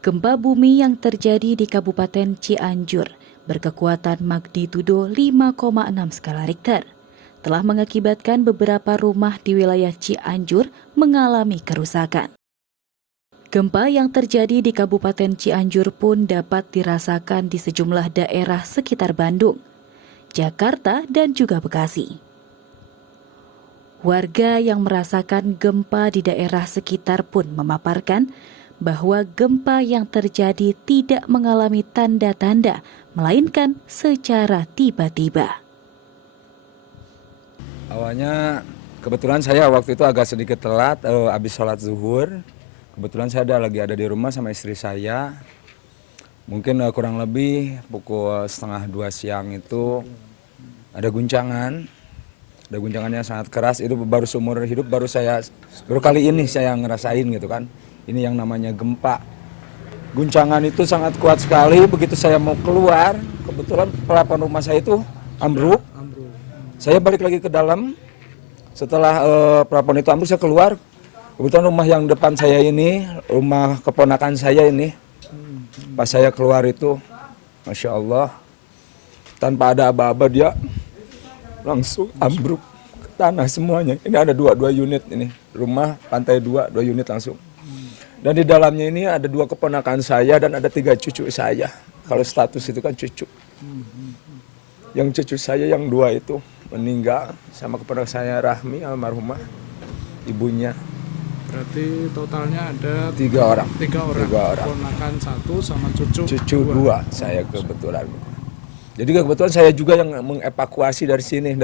Gempa bumi yang terjadi di Kabupaten Cianjur berkekuatan magnitudo 5,6 skala Richter telah mengakibatkan beberapa rumah di wilayah Cianjur mengalami kerusakan. Gempa yang terjadi di Kabupaten Cianjur pun dapat dirasakan di sejumlah daerah sekitar Bandung, Jakarta, dan juga Bekasi. Warga yang merasakan gempa di daerah sekitar pun memaparkan bahwa gempa yang terjadi tidak mengalami tanda-tanda, melainkan secara tiba-tiba. Awalnya kebetulan saya waktu itu agak sedikit telat, habis sholat zuhur. Kebetulan saya lagi ada di rumah sama istri saya. Mungkin kurang lebih pukul 1:30 siang itu ada guncangan. Ada guncangannya sangat keras, itu baru seumur hidup baru kali ini saya ngerasain gitu kan. Ini yang namanya gempa. Guncangan itu sangat kuat sekali, begitu saya mau keluar, kebetulan plafon rumah saya itu ambruk. Saya balik lagi ke dalam, setelah plafon itu ambruk saya keluar. Kebetulan rumah yang depan saya ini, rumah keponakan saya ini, pas saya keluar itu, Masya Allah, tanpa ada aba-aba dia langsung ambruk ke tanah semuanya. Ini ada dua unit ini, rumah lantai 2 unit langsung. Dan di dalamnya ini ada 2 keponakan saya dan ada 3 cucu saya. Kalau status itu kan cucu. Yang cucu saya yang 2 itu meninggal sama keponakan saya Rahmi almarhumah, ibunya. Berarti totalnya ada 3 orang. 3 orang. 3 orang. Ponakan 1 sama cucu 2 saya kebetulan. Jadi kebetulan saya juga yang mengevakuasi dari sini,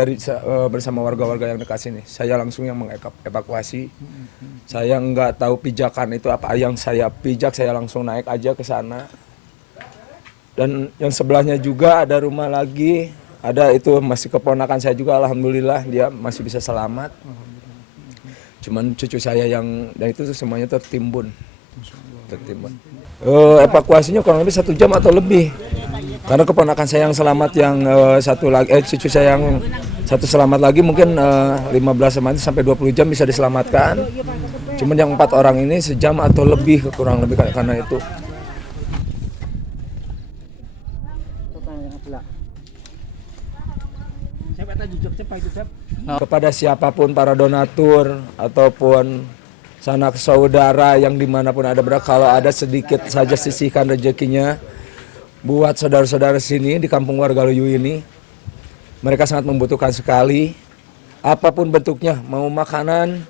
bersama warga-warga yang dekat sini. Saya langsung yang mengevakuasi. Saya nggak tahu pijakan itu apa yang saya pijak, saya langsung naik aja ke sana. Dan yang sebelahnya juga ada rumah lagi, ada itu masih keponakan saya juga, alhamdulillah dia masih bisa selamat. Cuman cucu saya dan itu semuanya tertimbun. Evakuasinya kurang lebih 1 jam atau lebih. Karena keponakan saya yang selamat, yang cucu saya yang 1 selamat lagi mungkin 15 sampai 20 jam bisa diselamatkan. Cuman yang 4 orang ini sejam atau lebih, kurang lebih karena itu. Kepada siapapun para donatur ataupun sanak saudara yang dimanapun ada berada, kalau ada sedikit saja sisihkan rezekinya buat saudara-saudara sini di kampung warga Luyu ini. Mereka sangat membutuhkan sekali, apapun bentuknya, mau makanan,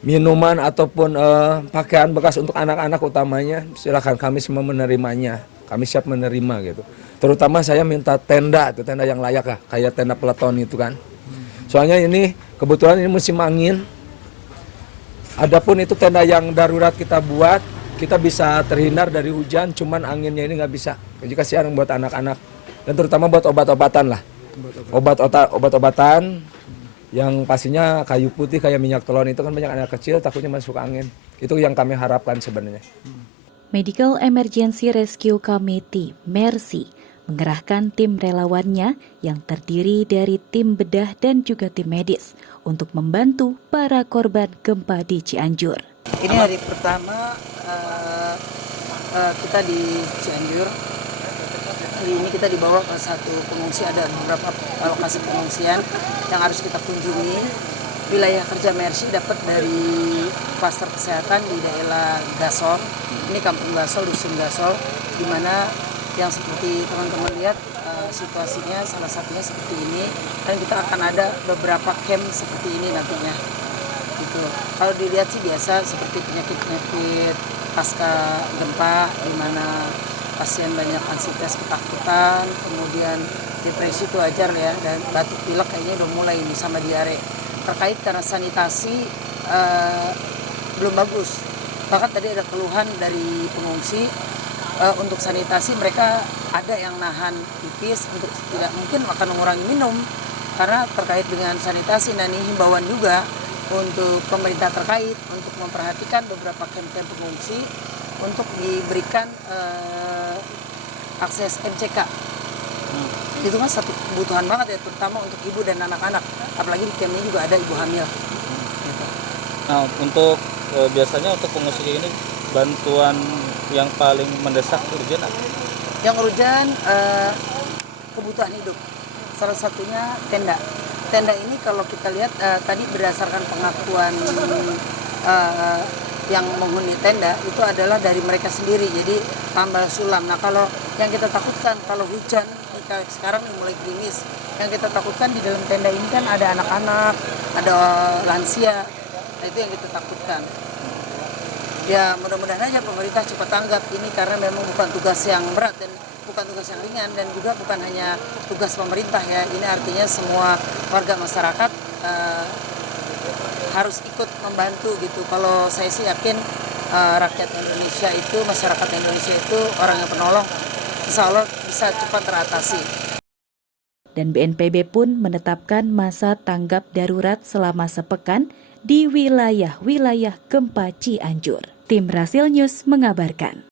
minuman ataupun pakaian bekas untuk anak-anak utamanya, silakan, kami semua menerimanya, kami siap menerima gitu. Terutama saya minta tenda, itu tenda yang layak lah, kayak tenda peleton itu kan. Soalnya ini kebetulan ini musim angin. Adapun itu tenda yang darurat kita buat, kita bisa terhindar dari hujan, cuman anginnya ini nggak bisa. Jadi kasihan buat anak-anak dan terutama buat obat-obatan lah. Obat-obatan yang pastinya kayu putih kayak minyak telon itu kan banyak anak kecil takutnya masuk angin. Itu yang kami harapkan sebenarnya. Medical Emergency Rescue Committee (MERSI) mengerahkan tim relawannya yang terdiri dari tim bedah dan juga tim medis untuk membantu para korban gempa di Cianjur. Ini hari pertama kita di Cianjur. Hari ini kita dibawa ke satu pengungsi, ada beberapa lokasi pengungsian yang harus kita kunjungi. Wilayah kerja Mercy dapat dari klaster kesehatan di daerah Gasol. Ini Kampung Gasol, Dusun Gasol, di mana yang seperti teman-teman lihat situasinya salah satunya seperti ini. Dan kita akan ada beberapa camp seperti ini nantinya. Gitu. Kalau dilihat sih biasa seperti penyakit-penyakit pasca gempa, di mana pasien banyak ansietas, ketakutan, kemudian depresi itu wajar ya, dan batuk pilek kayaknya udah mulai ini sama diare. Terkait karena sanitasi belum bagus. Bahkan tadi ada keluhan dari pengungsi untuk sanitasi, mereka ada yang nahan pipis untuk tidak mungkin akan mengurangi minum karena terkait dengan sanitasi. Dan ini himbauan juga untuk pemerintah terkait untuk memperhatikan beberapa camp-camp pengungsi untuk diberikan akses MCK. Itu kan satu kebutuhan banget ya, terutama untuk ibu dan anak-anak. Apalagi di camp ini juga ada ibu hamil. Gitu. Nah, untuk biasanya untuk pengungsi ini bantuan yang paling mendesak urgent apa? Yang urgent kebutuhan hidup. Salah satunya tenda. Tenda ini kalau kita lihat tadi berdasarkan pengakuan yang menghuni tenda itu adalah dari mereka sendiri, jadi tambal sulam. Nah kalau yang kita takutkan kalau hujan, sekarang mulai gerimis, yang kita takutkan di dalam tenda ini kan ada anak-anak, ada lansia, nah itu yang kita takutkan. Ya mudah-mudahan aja pemerintah cepat tanggap ini karena memang bukan tugas yang berat dan bukan tugas yang ringan dan juga bukan hanya tugas pemerintah ya, ini artinya semua warga masyarakat harus ikut membantu gitu. Kalau saya sih yakin rakyat Indonesia itu, masyarakat Indonesia itu orang yang penolong, insya Allah bisa cepat teratasi. Dan BNPB pun menetapkan masa tanggap darurat selama sepekan di wilayah-wilayah gempa Cianjur. Tim Rasil News mengabarkan.